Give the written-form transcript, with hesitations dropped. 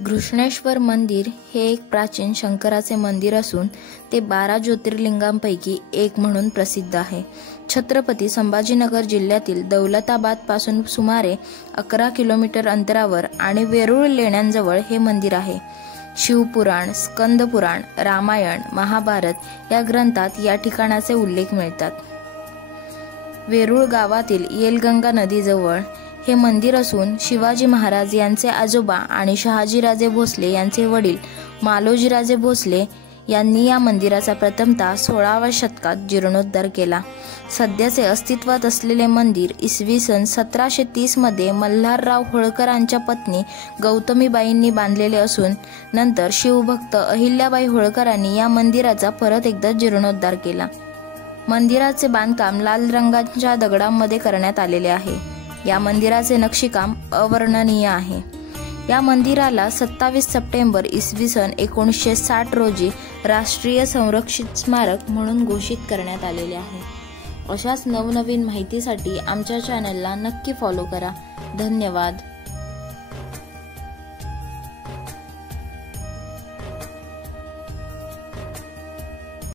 घृष्णेश्वर मंदिर हे एक प्राचीन शंकराचे मंदिर असून ते 12 ज्योतिर्लिंगांपैकी एक म्हणून प्रसिद्ध आहे। छत्रपती संभाजीनगर जिल्ह्यातील दौलताबाद पासून सुमारे 11 किलोमीटर अंतरावर आणि वेरूळ लेण्यांजवळ हे मंदिर आहे। शिवपुराण, स्कंदपुराण, रामायण, महाभारत या ग्रंथात या ठिकाणाचे उल्लेख मिळतात। वेरूळ गावातील येलगंगा नदीजवळ हे मंदिर असून शिवाजी महाराज यांचे आजोबा आणि शहाजीराजे भोसले यांचे वडील मालोजीराजे भोसले यांनी या मंदिराचा प्रथमतः 16व्या शतकात जीर्णोद्धार केला। सध्याचे अस्तित्वात असलेले मंदिर इसवी सन 1730 मध्ये मल्हारराव होळकरांच्या पत्नी गौतमीबाईंनी बांधलेले असून नंतर शिवभक्त अहिल्याबाई होळकरांनी या मंदिराचा परत एकदा जीर्णोद्धार केला। मंदिराचे बांधकाम लाल रंगाच्या दगडांमध्ये करण्यात आलेले आहे। या मंदिराचे नक्षीकाम अवर्णनीय आहे। या मंदिराला 27 सप्टेंबर इसवी सन 1960 रोजी राष्ट्रीय संरक्षित स्मारक म्हणून घोषित करण्यात आलेले आहे। अशाच नवनवीन माहितीसाठी आमच्या चॅनलला नक्की फॉलो करा। धन्यवाद।